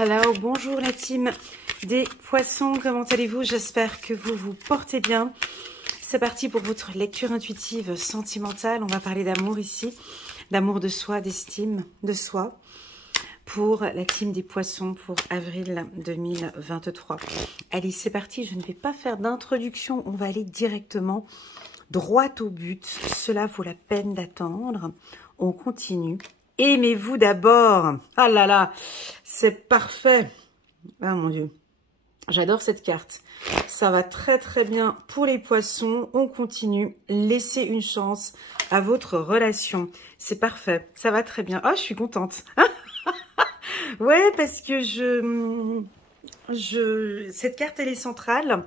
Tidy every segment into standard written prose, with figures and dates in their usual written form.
Hello, bonjour la team des poissons, comment allez-vous? J'espère que vous vous portez bien. C'est parti pour votre lecture intuitive sentimentale. On va parler d'amour ici, d'amour de soi, d'estime de soi, pour la team des poissons pour avril 2023. Allez, c'est parti, je ne vais pas faire d'introduction, on va aller directement droit au but. Cela vaut la peine d'attendre. On continue. Aimez-vous d'abord. Ah là là, c'est parfait. Ah mon Dieu, j'adore cette carte. Ça va très très bien pour les poissons. On continue. Laissez une chance à votre relation. C'est parfait, ça va très bien. Ah, je suis contente. Ouais, parce que cette carte, elle est centrale.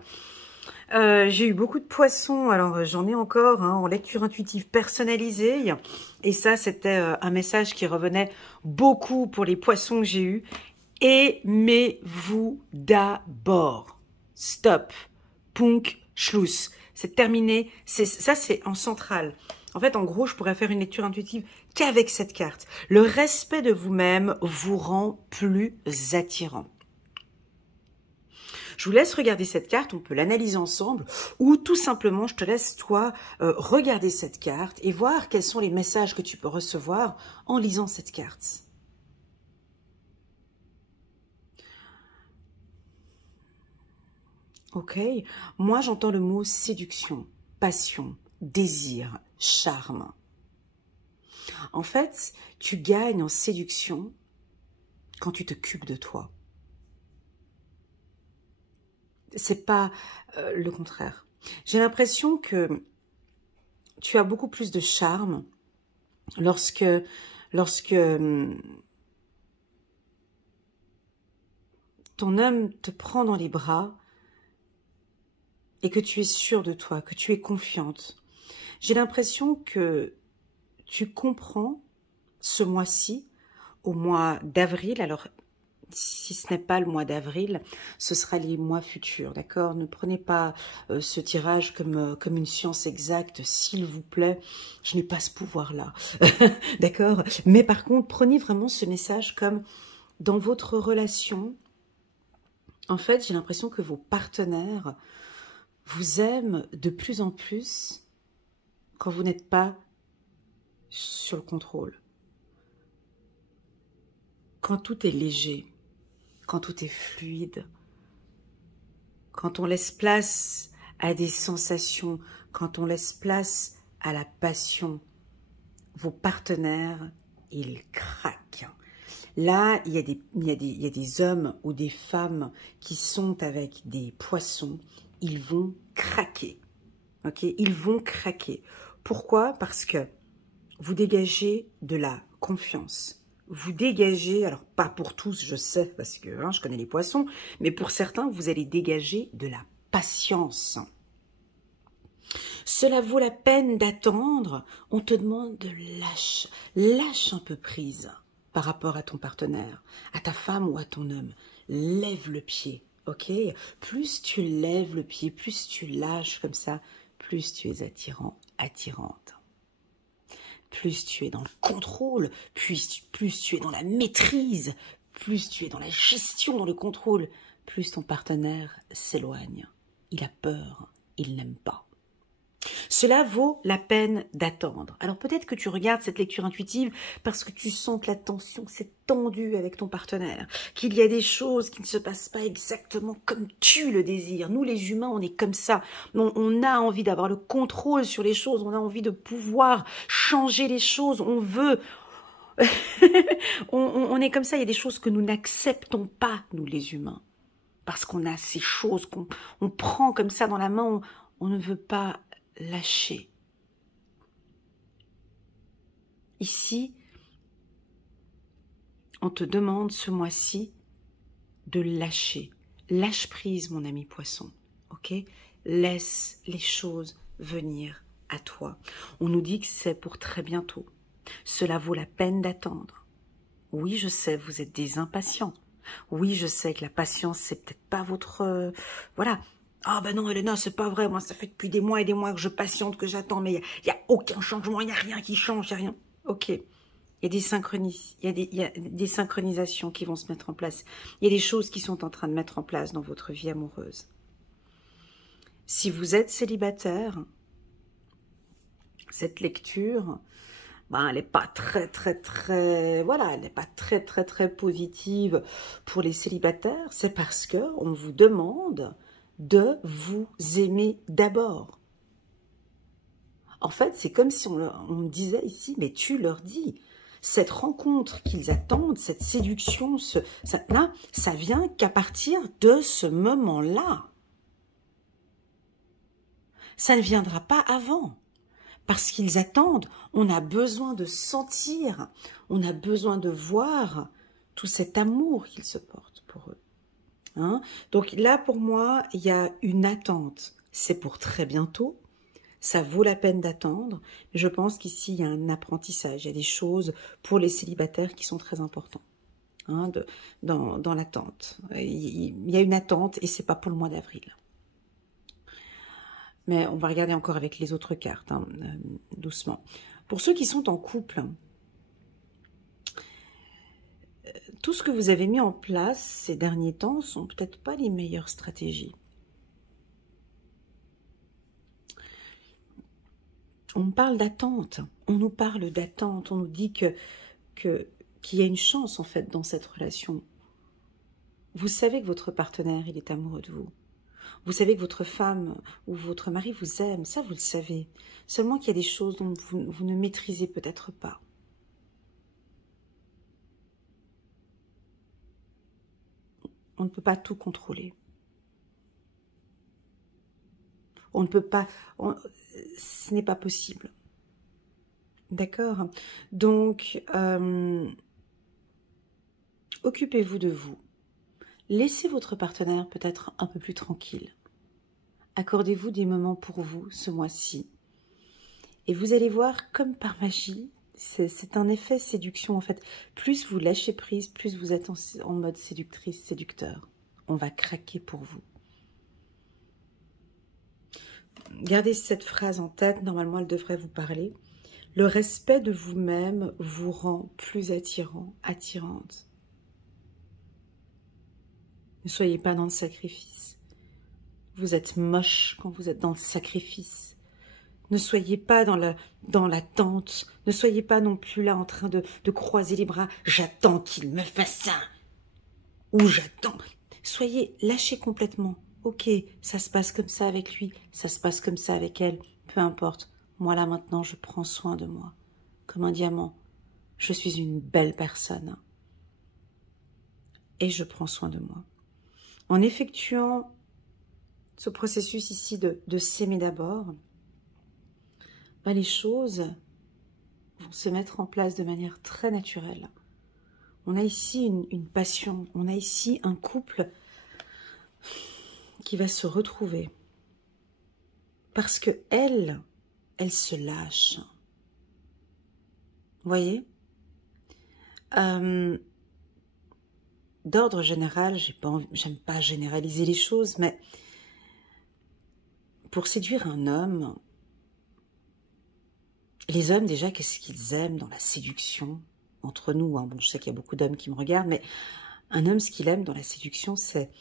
J'ai eu beaucoup de poissons, alors j'en ai encore en lecture intuitive personnalisée. Et ça, c'était un message qui revenait beaucoup pour les poissons que j'ai eus. Aimez-vous d'abord. Stop. Punkt, Schluss. C'est terminé. Ça, c'est en centrale. En fait, en gros, je pourrais faire une lecture intuitive qu'avec cette carte. Le respect de vous-même vous rend plus attirant. Je vous laisse regarder cette carte, on peut l'analyser ensemble, ou tout simplement, je te laisse, toi, regarder cette carte et voir quels sont les messages que tu peux recevoir en lisant cette carte. Ok, moi j'entends le mot séduction, passion, désir, charme. En fait, tu gagnes en séduction quand tu t'occupes de toi. C'est pas le contraire. J'ai l'impression que tu as beaucoup plus de charme lorsque ton homme te prend dans les bras et que tu es sûre de toi, que tu es confiante. J'ai l'impression que tu comprends ce mois-ci, au mois d'avril, alors si ce n'est pas le mois d'avril, ce sera les mois futurs, d'accord? Ne prenez pas ce tirage comme une science exacte, s'il vous plaît. Je n'ai pas ce pouvoir-là, d'accord? Mais par contre, prenez vraiment ce message comme dans votre relation. En fait, j'ai l'impression que vos partenaires vous aiment de plus en plus quand vous n'êtes pas sur le contrôle. Quand tout est léger. Quand tout est fluide, quand on laisse place à des sensations, quand on laisse place à la passion, vos partenaires, ils craquent. Là, il y a des hommes ou des femmes qui sont avec des poissons, ils vont craquer. Ok, ils vont craquer. Pourquoi? Parce que vous dégagez de la confiance. Vous dégagez, alors pas pour tous, je sais, parce que je connais les poissons, mais pour certains, vous allez dégager de la patience. Cela vaut la peine d'attendre. On te demande de lâcher. Lâche un peu prise par rapport à ton partenaire, à ta femme ou à ton homme. Lève le pied, ok? Plus tu lèves le pied, plus tu lâches comme ça, plus tu es attirant, attirante. Plus tu es dans le contrôle, plus tu es dans la maîtrise, plus tu es dans la gestion, dans le contrôle, plus ton partenaire s'éloigne. Il a peur, il n'aime pas. Cela vaut la peine d'attendre. Alors peut-être que tu regardes cette lecture intuitive parce que tu sens que la tension s'est tendue avec ton partenaire, qu'il y a des choses qui ne se passent pas exactement comme tu le désires. Nous les humains, on est comme ça. On a envie d'avoir le contrôle sur les choses, on a envie de pouvoir changer les choses, on veut... on est comme ça, il y a des choses que nous n'acceptons pas, nous les humains. Parce qu'on a ces choses qu'on prend comme ça dans la main, on ne veut pas lâcher. Ici, on te demande ce mois-ci de lâcher. Lâche prise, mon ami poisson. Ok? Laisse les choses venir à toi. On nous dit que c'est pour très bientôt. Cela vaut la peine d'attendre. Oui, je sais, vous êtes des impatients. Oui, je sais que la patience, c'est peut-être pas votre... voilà. Ah ben non, Elena, c'est pas vrai. Moi, ça fait depuis des mois et des mois que je patiente, que j'attends, mais il n'y a aucun changement, il n'y a rien qui change, il n'y a rien. Ok. Il y a il y a des synchronisations qui vont se mettre en place. Il y a des choses qui sont en train de mettre en place dans votre vie amoureuse. Si vous êtes célibataire, cette lecture, ben, elle n'est pas voilà, elle n'est pas très positive pour les célibataires. C'est parce que on vous demande de vous aimer d'abord. En fait, c'est comme si on me disait ici, mais tu leur dis, cette rencontre qu'ils attendent, cette séduction, ça vient qu'à partir de ce moment-là. Ça ne viendra pas avant. Parce qu'ils attendent, on a besoin de sentir, on a besoin de voir tout cet amour qu'ils se portent pour eux. Hein? Donc là, pour moi, il y a une attente. C'est pour très bientôt. Ça vaut la peine d'attendre. Je pense qu'ici, il y a un apprentissage. Il y a des choses pour les célibataires qui sont très importantes hein, dans l'attente. Il y a une attente et c'est pas pour le mois d'avril. Mais on va regarder encore avec les autres cartes, hein, doucement. Pour ceux qui sont en couple, tout ce que vous avez mis en place ces derniers temps sont peut-être pas les meilleures stratégies. On parle d'attente, on nous parle d'attente, on nous dit qu'il y a une chance en fait dans cette relation. Vous savez que votre partenaire, il est amoureux de vous. Vous savez que votre femme ou votre mari vous aime, ça vous le savez. Seulement qu'il y a des choses dont vous ne maîtrisez peut-être pas. On ne peut pas tout contrôler. On ne peut pas, ce n'est pas possible. D'accord? Donc, occupez-vous de vous. Laissez votre partenaire peut-être un peu plus tranquille. Accordez-vous des moments pour vous ce mois-ci. Et vous allez voir, comme par magie, c'est un effet séduction en fait. Plus vous lâchez prise, plus vous êtes en mode séductrice, séducteur. On va craquer pour vous. Gardez cette phrase en tête, normalement elle devrait vous parler. Le respect de vous-même vous rend plus attirant, attirante. Ne soyez pas dans le sacrifice. Vous êtes moche quand vous êtes dans le sacrifice. Ne soyez pas dans l'attente. Ne soyez pas non plus là en train de croiser les bras. J'attends qu'il me fasse ça. Ou j'attends. Soyez lâchés complètement. Ok, ça se passe comme ça avec lui. Ça se passe comme ça avec elle. Peu importe. Moi là maintenant, je prends soin de moi. Comme un diamant. Je suis une belle personne. Et je prends soin de moi. En effectuant ce processus ici de s'aimer d'abord, ben les choses vont se mettre en place de manière très naturelle. On a ici une passion, on a ici un couple qui va se retrouver. Parce que elle se lâche. Vous voyez? D'ordre général, j'aime pas généraliser les choses, mais pour séduire un homme, les hommes déjà, qu'est-ce qu'ils aiment dans la séduction entre nous hein. Bon, je sais qu'il y a beaucoup d'hommes qui me regardent, mais un homme, ce qu'il aime dans la séduction, c'est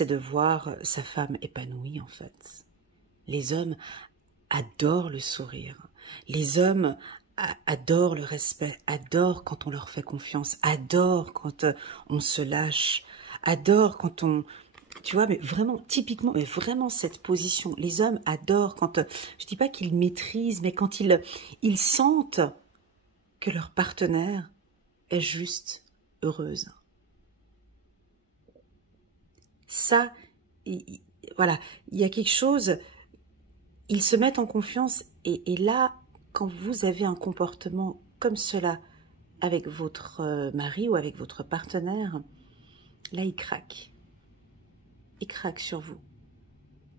de voir sa femme épanouie en fait. Les hommes adorent le sourire. Les hommes adorent le respect, adorent quand on leur fait confiance, adorent quand on se lâche, adorent quand on... Tu vois, mais vraiment, typiquement, mais vraiment cette position. Les hommes adorent quand... je dis pas qu'ils maîtrisent, mais quand ils sentent que leur partenaire est juste heureuse. Ça, voilà, il y a quelque chose... Ils se mettent en confiance et là, quand vous avez un comportement comme cela avec votre mari ou avec votre partenaire, là, il craque. Il craque sur vous.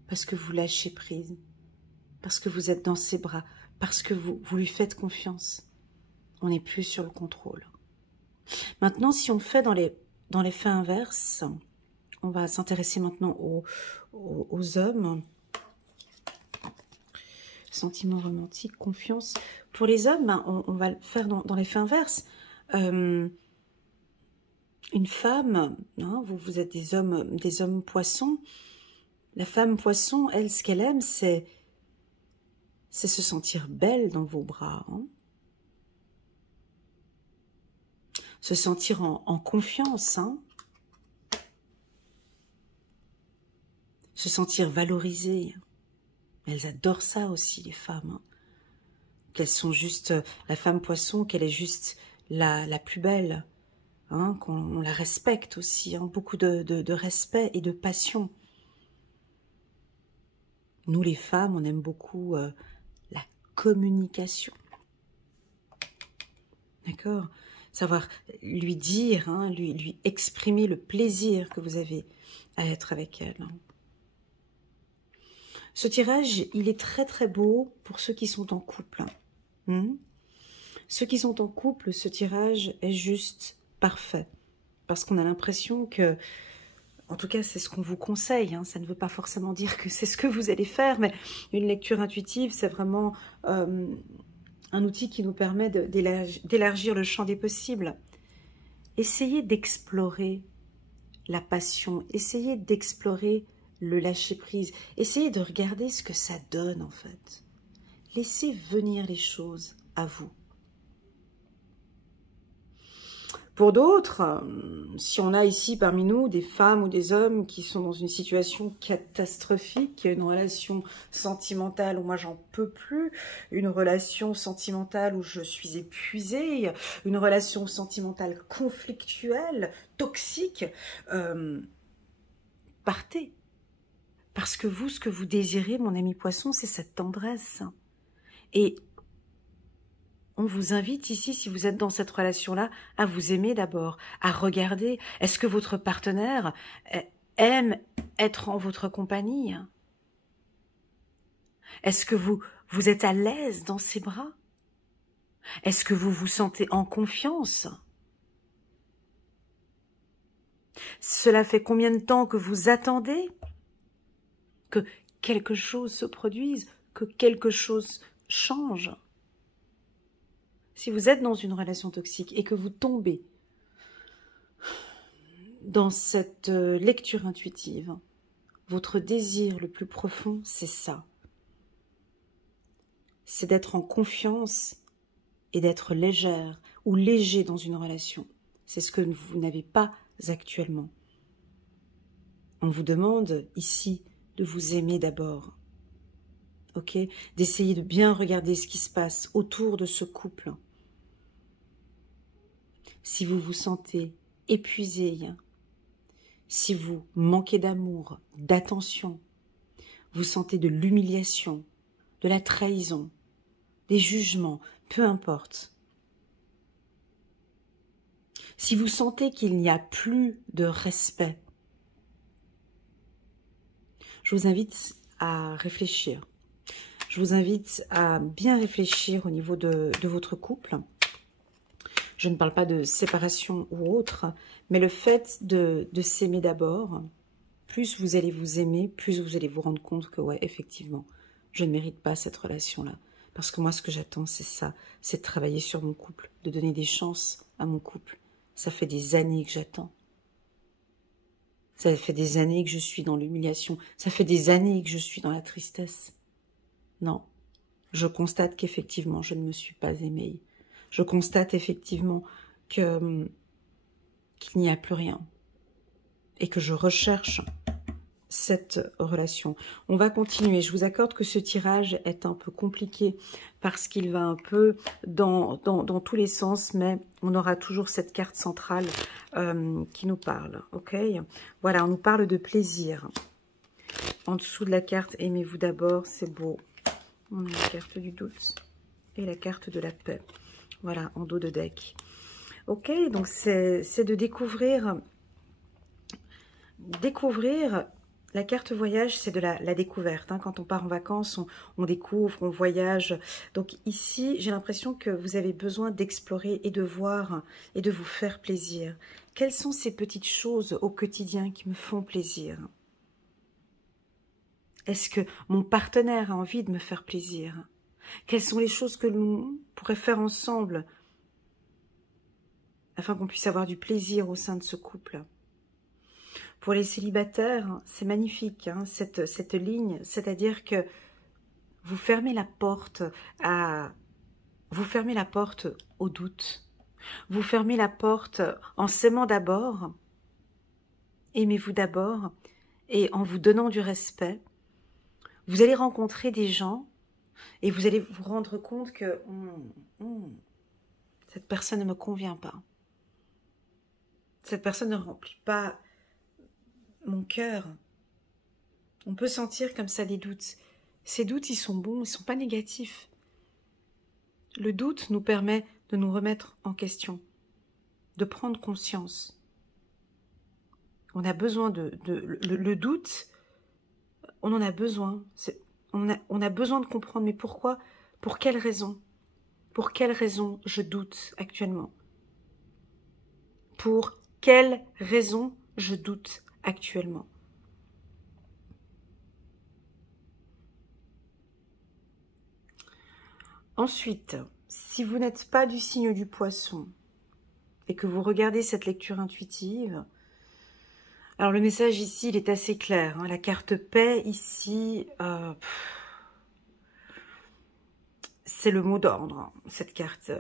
Parce que vous lâchez prise. Parce que vous êtes dans ses bras. Parce que vous lui faites confiance. On n'est plus sur le contrôle. Maintenant, si on fait dans les faits inverses, on va s'intéresser maintenant aux hommes. Sentiment romantique, confiance. Pour les hommes, ben, on va le faire dans l'effet inverse. Une femme, hein, vous êtes des hommes poissons. La femme poisson, elle, ce qu'elle aime, c'est se sentir belle dans vos bras. Hein. Se sentir en confiance. Hein. Se sentir valorisée. Elles adorent ça aussi, les femmes. Hein. Qu'elles sont juste, la femme poisson, qu'elle est juste la plus belle. Hein, qu'on la respecte aussi. Hein, beaucoup de respect et de passion. Nous, les femmes, on aime beaucoup la communication. D'accord? Savoir lui dire, hein, lui exprimer le plaisir que vous avez à être avec elle. Hein. Ce tirage, il est très très beau pour ceux qui sont en couple. Ceux qui sont en couple, ce tirage est juste parfait. Parce qu'on a l'impression que, en tout cas c'est ce qu'on vous conseille, hein, ça ne veut pas forcément dire que c'est ce que vous allez faire, mais une lecture intuitive, c'est vraiment un outil qui nous permet d'élargir le champ des possibles. Essayez d'explorer la passion, essayez d'explorer le lâcher-prise. Essayez de regarder ce que ça donne, en fait. Laissez venir les choses à vous. Pour d'autres, si on a ici parmi nous des femmes ou des hommes qui sont dans une situation catastrophique, une relation sentimentale où moi j'en peux plus, une relation sentimentale où je suis épuisée, une relation sentimentale conflictuelle, toxique, partez. Parce que vous, ce que vous désirez, mon ami poisson, c'est cette tendresse. Et on vous invite ici, si vous êtes dans cette relation-là, à vous aimer d'abord, à regarder. Est-ce que votre partenaire aime être en votre compagnie? Est-ce que vous êtes à l'aise dans ses bras? Est-ce que vous vous sentez en confiance? Cela fait combien de temps que vous attendez que quelque chose se produise, que quelque chose change? Si vous êtes dans une relation toxique et que vous tombez dans cette lecture intuitive, votre désir le plus profond, c'est ça. C'est d'être en confiance et d'être légère ou léger dans une relation. C'est ce que vous n'avez pas actuellement. On vous demande ici de vous aimer d'abord, ok? D'essayer de bien regarder ce qui se passe autour de ce couple. Si vous vous sentez épuisé, si vous manquez d'amour, d'attention, vous sentez de l'humiliation, de la trahison, des jugements, peu importe. Si vous sentez qu'il n'y a plus de respect, je vous invite à réfléchir. Je vous invite à bien réfléchir au niveau de votre couple. Je ne parle pas de séparation ou autre, mais le fait de s'aimer d'abord, plus vous allez vous aimer, plus vous allez vous rendre compte que, ouais, effectivement, je ne mérite pas cette relation-là. Parce que moi, ce que j'attends, c'est ça, c'est de travailler sur mon couple, de donner des chances à mon couple. Ça fait des années que j'attends. Ça fait des années que je suis dans l'humiliation. Ça fait des années que je suis dans la tristesse. Non, je constate qu'effectivement, je ne me suis pas aimée. Je constate effectivement qu'il n'y a plus rien. Et que je recherche cette relation. On va continuer. Je vous accorde que ce tirage est un peu compliqué parce qu'il va un peu dans tous les sens, mais on aura toujours cette carte centrale qui nous parle. Ok, voilà, on nous parle de plaisir. En dessous de la carte, aimez-vous d'abord, c'est beau. On a la carte du doute et la carte de la paix. Voilà, en dos de deck. Ok, donc c'est de découvrir la carte voyage, c'est de la découverte. Hein. Quand on part en vacances, on découvre, on voyage. Donc ici, j'ai l'impression que vous avez besoin d'explorer et de voir et de vous faire plaisir. Quelles sont ces petites choses au quotidien qui me font plaisir? Est-ce que mon partenaire a envie de me faire plaisir? Quelles sont les choses que l'on pourrait faire ensemble afin qu'on puisse avoir du plaisir au sein de ce couple? Pour les célibataires, c'est magnifique, hein, cette ligne, c'est-à-dire que vous fermez la porte au doute. Vous fermez la porte en s'aimant d'abord, aimez-vous d'abord, et en vous donnant du respect. Vous allez rencontrer des gens et vous allez vous rendre compte que cette personne ne me convient pas. Cette personne ne remplit pas mon cœur. On peut sentir comme ça des doutes. Ces doutes, ils sont bons, ils ne sont pas négatifs. Le doute nous permet de nous remettre en question, de prendre conscience. On a besoin le doute, on en a besoin. On a besoin de comprendre, mais pourquoi? Pour quelle raison? Pour quelle raison je doute actuellement? Pour quelle raison je doute actuellement? Ensuite, si vous n'êtes pas du signe du poisson et que vous regardez cette lecture intuitive, alors le message ici, il est assez clair. Hein, la carte paix ici, c'est le mot d'ordre. Cette carte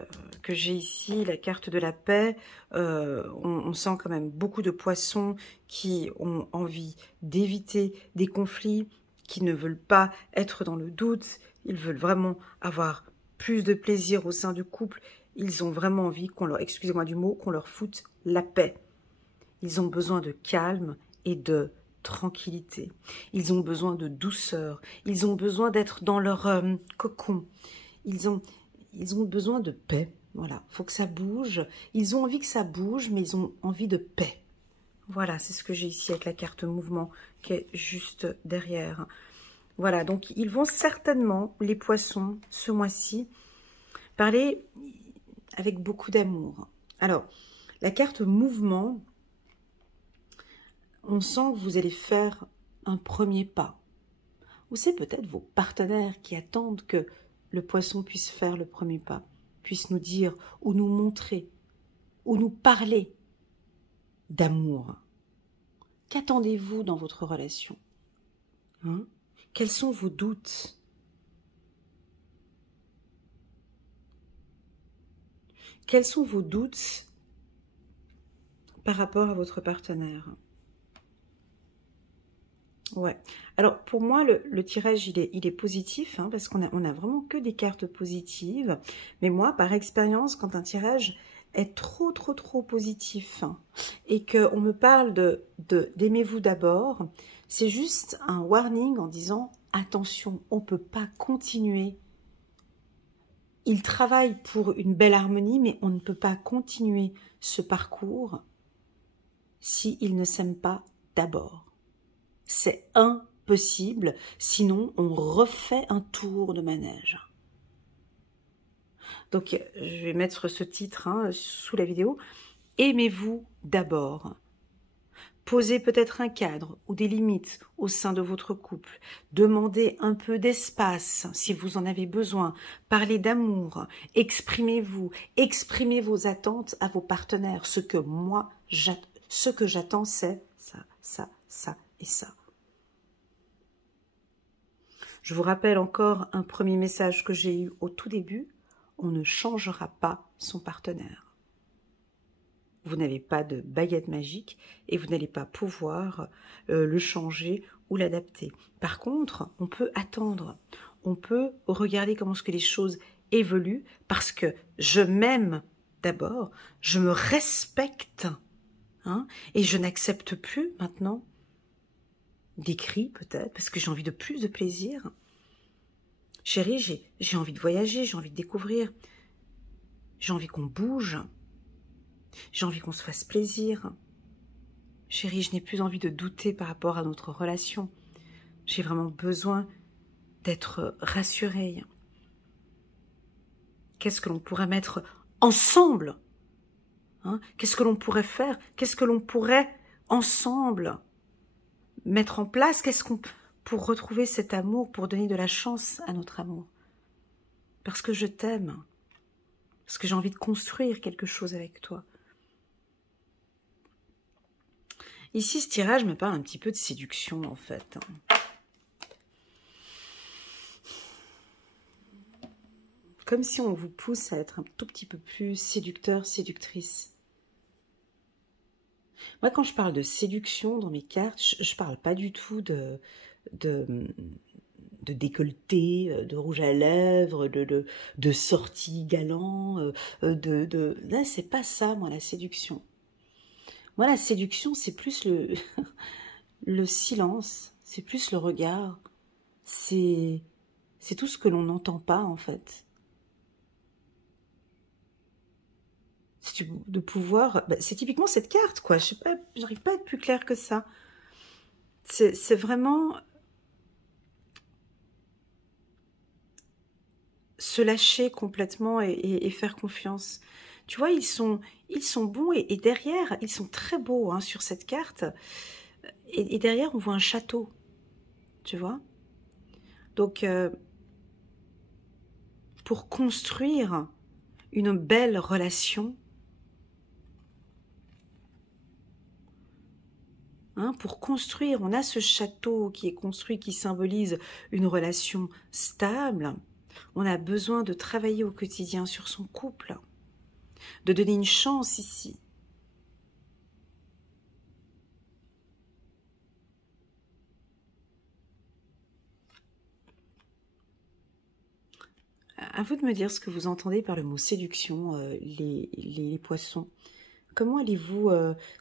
que j'ai ici, la carte de la paix, on sent quand même beaucoup de poissons qui ont envie d'éviter des conflits, qui ne veulent pas être dans le doute. Ils veulent vraiment avoir plus de plaisir au sein du couple. Ils ont vraiment envie qu'on leur, excusez-moi du mot, qu'on leur foute la paix. Ils ont besoin de calme et de tranquillité. Ils ont besoin de douceur. Ils ont besoin d'être dans leur cocon. Ils ont besoin de paix. Voilà, il faut que ça bouge. Ils ont envie que ça bouge, mais ils ont envie de paix. Voilà, c'est ce que j'ai ici avec la carte mouvement qui est juste derrière. Voilà, donc ils vont certainement, les poissons, ce mois-ci, parler avec beaucoup d'amour. Alors, la carte mouvement, on sent que vous allez faire un premier pas. Ou c'est peut-être vos partenaires qui attendent que le poisson puisse faire le premier pas, puisse nous dire ou nous montrer, ou nous parler d'amour. Qu'attendez-vous dans votre relation? Hein? Quels sont vos doutes? Quels sont vos doutes par rapport à votre partenaire? Ouais. Alors, pour moi, le tirage, il est positif, hein, parce qu'on a vraiment que des cartes positives. Mais moi, par expérience, quand un tirage est trop positif, hein, et qu'on me parle d'aimez-vous d'abord, c'est juste un warning en disant « Attention, on ne peut pas continuer. Il travaille pour une belle harmonie, mais on ne peut pas continuer ce parcours s'il ne s'aime pas d'abord. » C'est impossible, sinon on refait un tour de manège. Donc, je vais mettre ce titre hein, sous la vidéo. Aimez-vous d'abord. Posez peut-être un cadre ou des limites au sein de votre couple. Demandez un peu d'espace si vous en avez besoin. Parlez d'amour. Exprimez-vous. Exprimez vos attentes à vos partenaires. Ce que j'attends, c'est ça et ça. Je vous rappelle encore un premier message que j'ai eu au tout début. On ne changera pas son partenaire. Vous n'avez pas de baguette magique et vous n'allez pas pouvoir le changer ou l'adapter. Par contre, on peut attendre. On peut regarder comment est-ce que les choses évoluent parce que je m'aime d'abord, je me respecte hein, et je n'accepte plus maintenant des cris peut-être, parce que j'ai envie de plus de plaisir. Chérie, j'ai envie de voyager, j'ai envie de découvrir, j'ai envie qu'on bouge, j'ai envie qu'on se fasse plaisir. Chérie, je n'ai plus envie de douter par rapport à notre relation. J'ai vraiment besoin d'être rassurée. Qu'est-ce que l'on pourrait mettre ensemble hein? Qu'est-ce que l'on pourrait faire? Qu'est-ce que l'on pourrait ensemble mettre en place? Qu'est-ce qu'on pour retrouver cet amour, pour donner de la chance à notre amour. Parce que je t'aime. Parce que j'ai envie de construire quelque chose avec toi. Ici, ce tirage me parle un petit peu de séduction, en fait. Comme si on vous pousse à être un tout petit peu plus séducteur, séductrice. Moi, quand je parle de séduction dans mes cartes, je ne parle pas du tout de décolleté, de rouge à lèvres, de sorties galant, Là, c'est pas ça, moi, la séduction. Moi, la séduction, c'est plus le silence, c'est plus le regard, c'est tout ce que l'on n'entend pas, en fait. De pouvoir... Bah, c'est typiquement cette carte, quoi. Je sais pas, j'arrive pas à être plus claire que ça. C'est vraiment... se lâcher complètement et faire confiance. Tu vois, ils sont bons et derrière, ils sont très beaux hein, sur cette carte. Et derrière, on voit un château, tu vois. Donc, pour construire une belle relation, hein, pour construire, on a ce château qui est construit, qui symbolise une relation stable. On a besoin de travailler au quotidien sur son couple, de donner une chance ici. À vous de me dire ce que vous entendez par le mot séduction, les poissons. Comment allez-vous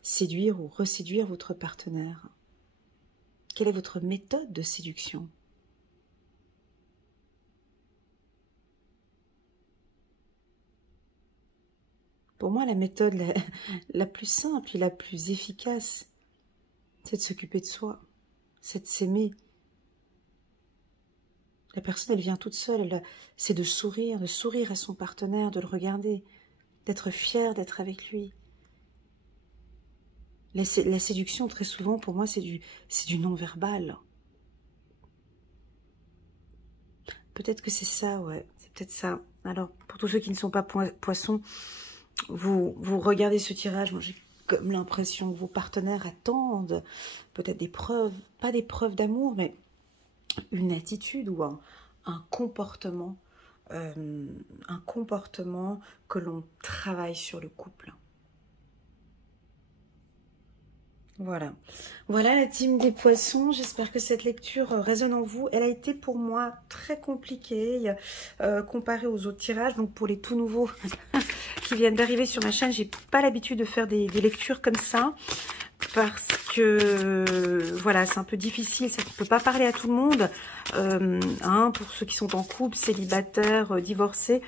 séduire ou reséduire votre partenaire? Quelle est votre méthode de séduction? Pour moi, la méthode la plus simple et la plus efficace, c'est de s'occuper de soi, c'est de s'aimer. La personne, elle vient toute seule, c'est de sourire à son partenaire, de le regarder, d'être fier d'être avec lui. La séduction, très souvent, pour moi, c'est du non-verbal. Peut-être que c'est ça, ouais, c'est peut-être ça. Alors, pour tous ceux qui ne sont pas poissons, vous regardez ce tirage, moi j'ai comme l'impression que vos partenaires attendent peut-être des preuves, pas des preuves d'amour, mais une attitude ou un comportement que l'on travaille sur le couple. Voilà. Voilà la team des poissons. J'espère que cette lecture résonne en vous. Elle a été pour moi très compliquée comparée aux autres tirages. Donc pour les tout nouveaux qui viennent d'arriver sur ma chaîne, j'ai pas l'habitude de faire des lectures comme ça. Parce que voilà, c'est un peu difficile, ça ne peut pas parler à tout le monde. Hein, pour ceux qui sont en couple, célibataires, divorcés.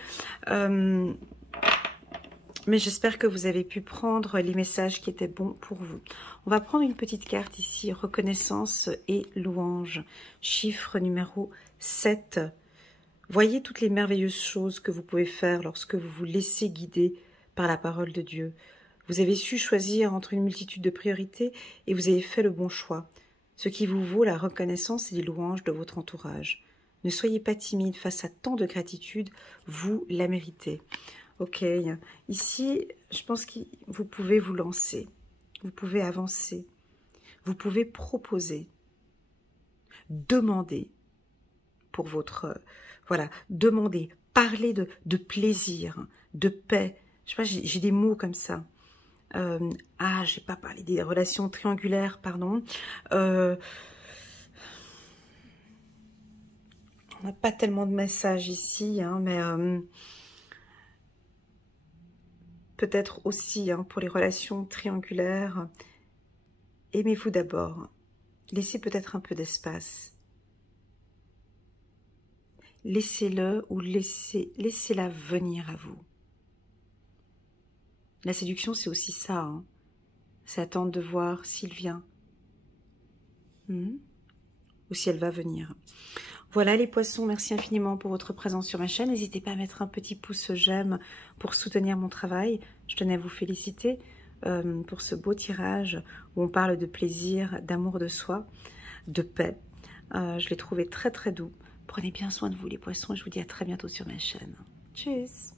Mais j'espère que vous avez pu prendre les messages qui étaient bons pour vous. On va prendre une petite carte ici, reconnaissance et louange. Chiffre numéro 7. Voyez toutes les merveilleuses choses que vous pouvez faire lorsque vous vous laissez guider par la parole de Dieu. Vous avez su choisir entre une multitude de priorités et vous avez fait le bon choix, ce qui vous vaut la reconnaissance et les louanges de votre entourage. Ne soyez pas timide face à tant de gratitude, vous la méritez. Ok, ici, je pense que vous pouvez vous lancer, vous pouvez avancer, vous pouvez proposer, demander pour votre... voilà, demander, parler de plaisir, de paix. Je sais pas, j'ai des mots comme ça. J'ai pas parlé des relations triangulaires, pardon. On n'a pas tellement de messages ici, hein, mais... peut-être aussi hein, pour les relations triangulaires, aimez-vous d'abord. Laissez peut-être un peu d'espace. Laissez-le ou laissez-la venir à vous. La séduction, c'est aussi ça. Hein. C'est attendre de voir s'il vient. Ou si elle va venir. Voilà les poissons, merci infiniment pour votre présence sur ma chaîne. N'hésitez pas à mettre un petit pouce j'aime pour soutenir mon travail. Je tenais à vous féliciter pour ce beau tirage où on parle de plaisir, d'amour de soi, de paix. Je l'ai trouvé très très doux. Prenez bien soin de vous les poissons et je vous dis à très bientôt sur ma chaîne. Tchuss!